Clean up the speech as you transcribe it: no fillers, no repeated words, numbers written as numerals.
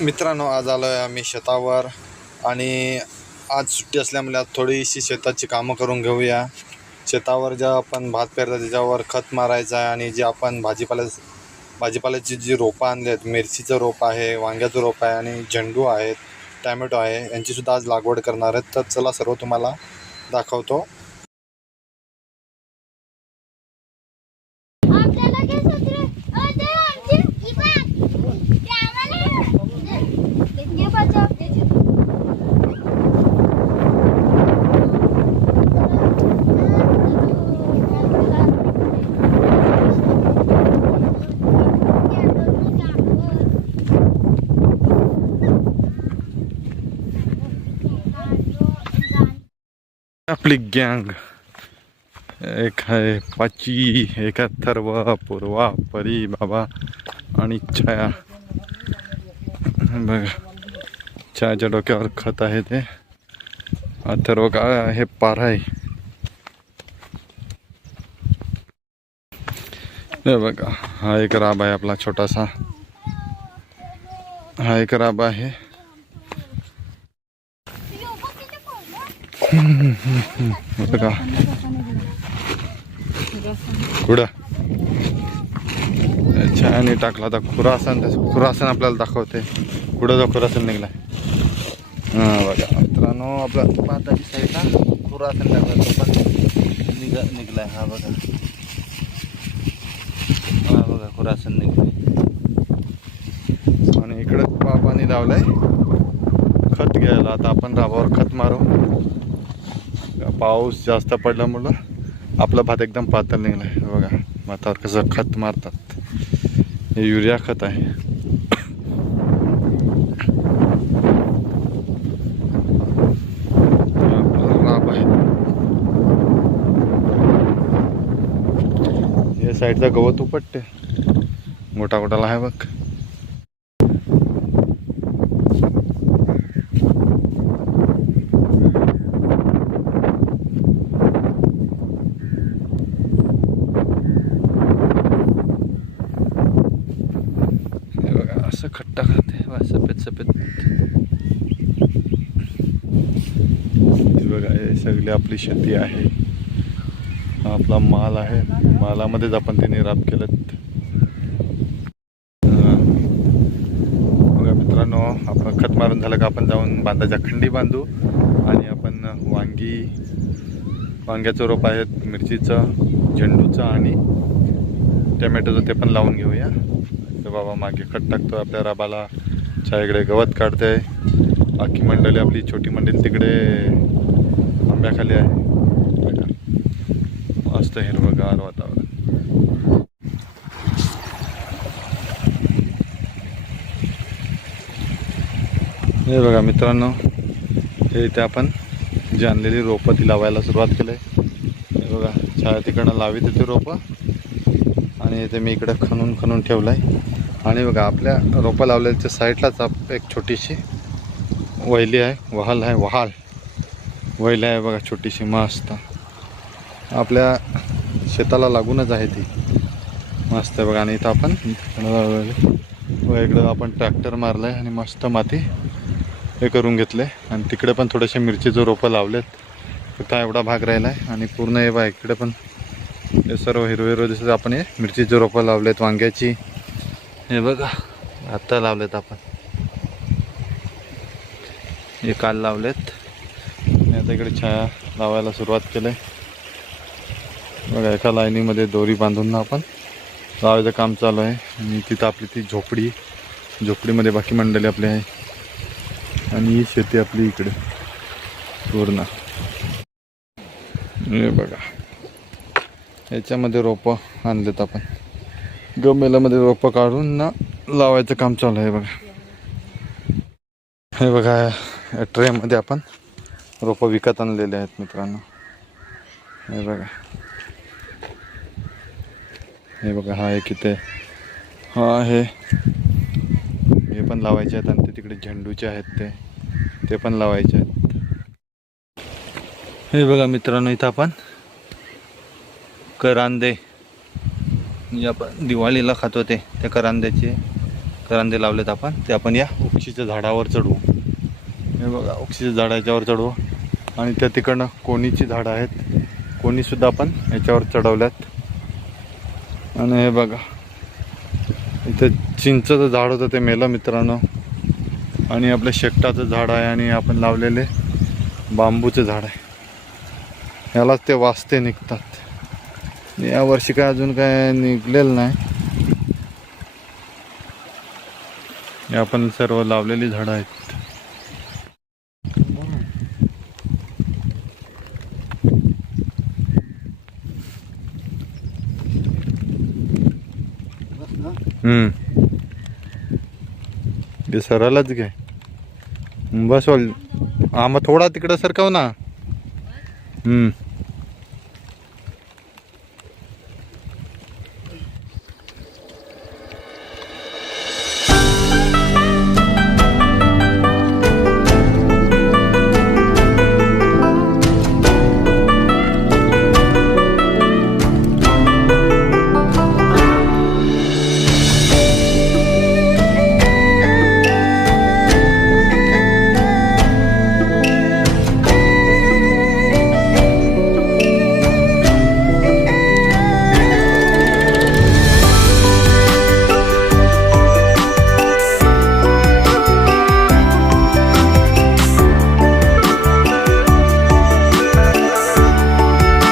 मित्रांनो, आज आलो आहे आम्ही शेतावर आणि आज सुट्टी असल्यामुळे आज थोडीशी शेताची कामं करून घेऊया। शेतावर ज्या आपण भात पेरतो त्याच्यावर खत मारायचं आहे आणि जे आपण भाजीपाल्याची जी रोपं आणली आहेत, मिरचीचं रोप आहे, वांग्याचं रोप आहे आणि झेंडू आहेत, टॅमॅटो आहे, यांचीसुद्धा आज लागवड करणार आहेत। तर चला सर्व तुम्हाला दाखवतो। आपली गँग एक आहे पाची, एक आहे थर्व, पूर्वा, परी, बाबा आणि छाया। बघा, छायाच्या डोक्यावर खत आहे ते। अथर्व काय आहे, पाराय। हे बघा, हा एक राब आहे आपला छोटासा, हा एक राब आहे। बघा कुठं छायाने टाकला होता खुरासन, खुरासन आपल्याला दाखवते कुठं जो खुरासन निघलाय। हां बघा मित्रांनो, आपला भाताची साईडला खुरासन टाकला तो पण निघलाय। हा बघा, हा बघा खुरासन निघलाय आणि इकडे पापाने लावलाय खत घ्यायला। आता आपण राबावर खत मारू। पाऊस जास्त पडल्यामुळं आपला भात एकदम पातळ निघलाय। बघा भातावर कसं खत मारतात, हे युरिया खत आहे। राब आहे, या साईडचा गवत उपटते, मोठा मोठाला आहे बघ। असं खट्टा खाते सफेद सफेद। बघा, हे सगळी आपली शेती आहे, हा आपला माल आहे। मालामध्येच आपण त्यांनी राब केलं। बघा मित्रांनो, आपण खत मारून झालं का आपण जाऊन बांधाच्या खंडी बांधू आणि आपण वांग्याचं रोप आहेत, मिरचीचं, झेंडूचं आणि टमॅटोचं ते पण लावून घेऊया। तर बाबा मागे खत टाकतो आपल्या राबाला, इकडे गवत काढते। बाकी मंडळी, आपली छोटी मंडळी तिकडे आंब्याखाली आहे। बघा मस्त हिरवंगार वातावरण। हे बघा मित्रांनो, हे इथे आपण जी आणलेली रोपं ती लावायला सुरुवात केली आहे। हे बघा, छाया तिकडनं लावी तिथे रोपं आणि इथे मी इकडे खणून ठेवलं आहे। आणि बघा, आपल्या रोपं लावलेल्या साईडलाच एक छोटीशी वहिली आहे, वहिली आहे बघा, छोटीशी मस्त आपल्या शेताला लागूनच आहे ती, मस्त आहे बघा। आणि इथं आपण इकडं आपण ट्रॅक्टर मारलं आहे आणि मस्त माती हे करून घेतले। आणि तिकडे पण थोडेसे मिरचीचे रोपं लावलेत, फक्त एवढा भाग राहिला आहे। आणि पूर्ण हे बघा, इकडे पण हे सर्व हिरवे दिसत। आपण हे मिरचीचे रोपं लावलेत, वांग्याची हे बघा आता लावलेत आपण, हे काल लावलेत। आता इकडे छाया लावायला सुरुवात केली बघा। एका लाईनीमध्ये दोरी बांधून आपण लावायचं काम चालू आहे। आणि तिथं आपली ती झोपडीमध्ये बाकी मंडळी आपली आहे आणि ही शेती आपली इकडे पूर्ण। हे बघा, याच्यामध्ये रोपं आणलेत आपण, गमेल्यामध्ये रोपं काढून ना लावायचं काम चालू आहे बघा। हे बघा, ट्रेमध्ये आपण रोपं विकत आणलेले आहेत मित्रांनो। हे बघा, हे बघा, हा एक इथे, हा हे पण लावायचे आहेत। आणि ते तिकडे झेंडूचे आहेत, ते पण लावायचे आहेत। हे बघा मित्रांनो, इथं आपण करांदे म्हणजे आपण दिवाळीला खातो त्या करांद्याचे करंदे लावलेत आपण, ते आपण या उक्षीच्या झाडावर चढवू. हे बघा उक्षीच्या झाडाच्यावर चढवू. आणि त्या तिकडनं कोणीची झाडं आहेत, कोणीसुद्धा आपण याच्यावर चढवल्यात. आणि हे बघा इथे चिंचचं झाड होतं ते मेलं मित्रांनो. आणि आपलं शेकटाचं झाड आहे आणि आपण लावलेले बांबूचे झाड आहे. यालाच ते वास्ते निघतात. या वर्षी काय अजून काय निघलेलं नाही. हे आपण सर्व लावलेली झाडं आहेत. ते सरळच घे बस. हा मग थोडा तिकडं सरकव ना.